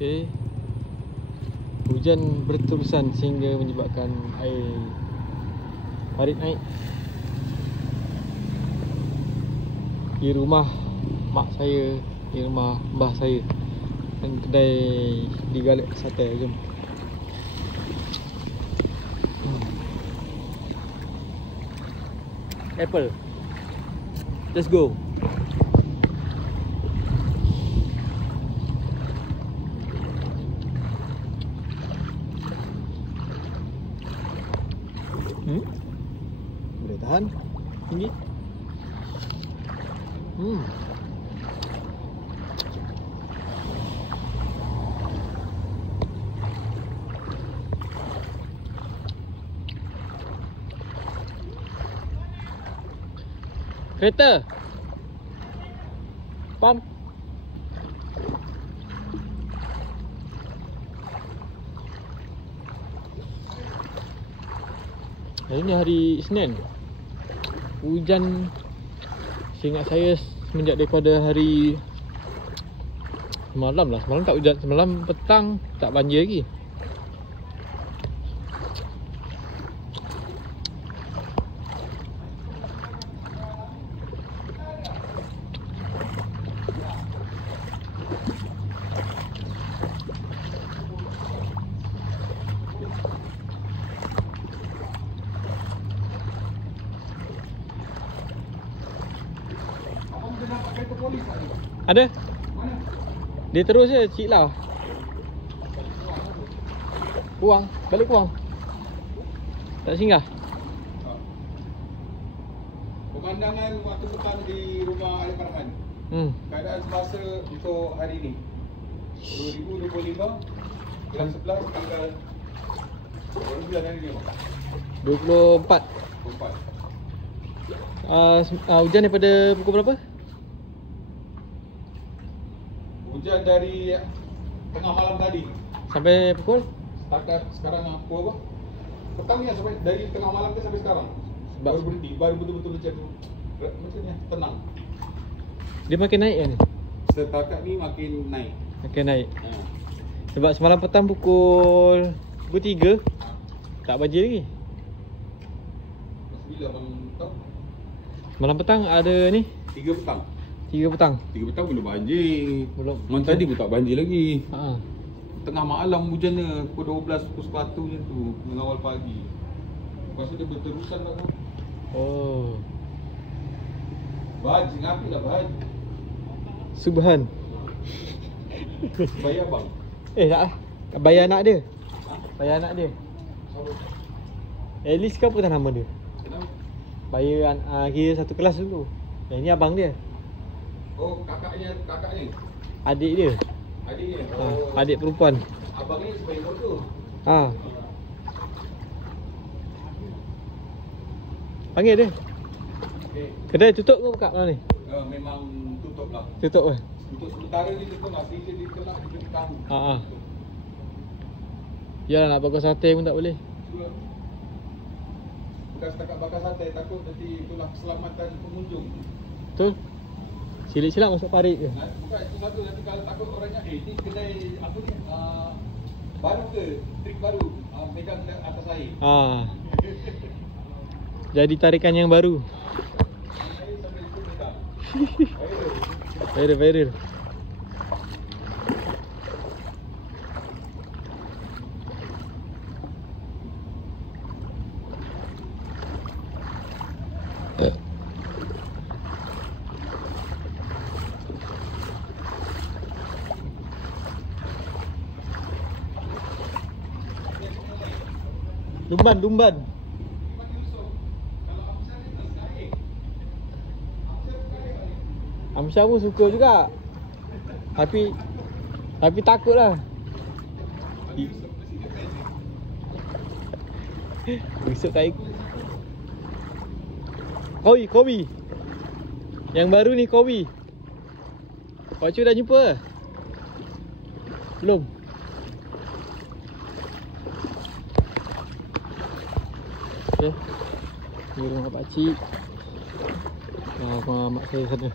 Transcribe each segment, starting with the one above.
Okay. Hujan berterusan sehingga menyebabkan air parit naik di rumah mak saya, di rumah mbah saya, dan kedai di Galek Sate. Jom. Apple. Let's go. Boleh tahan. Tinggi. Kereta. Pam. Hari ni hari Isnin. Hujan seingat saya semenjak daripada hari semalam lah. Semalam tak hujan, semalam petang tak banjir lagi. Ada? Mana? Dia terus je, Cik Lau. Kuang, balik Kuang. Tak singgah? Pemandangan waktu petang di rumah Air Farhan. Keadaan semasa untuk hari ini 2025 bulan 11 tanggal berapa bulan hari ni? 24. Hujan daripada pukul berapa? Hujan dari tengah malam tadi sampai pukul? Setakat sekarang pukul apa? Petang ni sampai dari tengah malam ke sampai sekarang. Sebab baru berhenti, baru betul-betul macam ni tenang. Dia makin naik kan? Setakat ni makin naik. Makin naik. Sebab semalam petang pukul 3 tak banjir lagi. Bila abang tahu? Malam petang ada ni 3 petang. 3 petang. 3 petang belum banjir. Belum. Malam tadi pun tak banjir lagi. Ha. Tengah malam hujannya pukul 12, pukul 1 macam tu, mengawal pagi. Lepas tu dia berterusan tak tahu. Oh. Baj, ngapi lah baj. Subhan. Bayar bang. Tak lah. Bayar anak dia. Ha? Bayar anak dia. At least kau pernah nama dia. Kenapa? Bayar kira satu kelas dulu. Yang ni abang dia. Oh, kakaknya. Adik dia. Adiknya. Oh. Adik perempuan. Abang ni sebaik bodoh. Panggil dia. Okay. Kedai tutup ke buka malam ni? Memang tutup lah. Tutup ke? Untuk sementara ni tutup lah. Season dia kelak dia tahu. Yalah, nak bakar sate pun tak boleh. Bukan setakat bakar sate, takut nanti itulah keselamatan pengunjung. Betul? Silap-silap masuk parit ke? Bukan, itu satu. Nanti kalau takut orangnya, ni kedai apa ni? Baru ke? Trik baru? Pegang atas air. Jadi tarikan yang baru. Air sambil itu pegang. Viral. Lumban. Amsyar pun suka juga. Tapi takut lah. Besok tak ikut. Kowi. Yang baru ni Kowi. Pak Cu dah jumpa ke? Belum? Okay. Ni rumah pakcik. Rumah mak saya sana.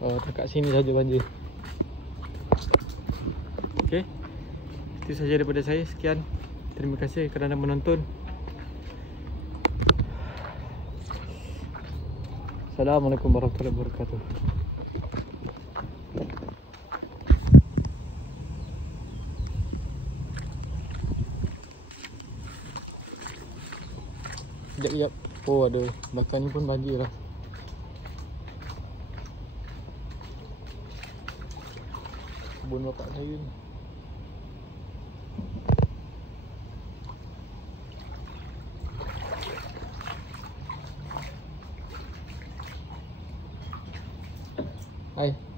dekat sini saja banjir. Okey. Itu saja daripada saya. Sekian. Terima kasih kerana menonton. Assalamualaikum warahmatullahi wabarakatuh. Sekejap. Oh, ada belakang ni pun banjir lah. Kebun bapak saya ni. Hai.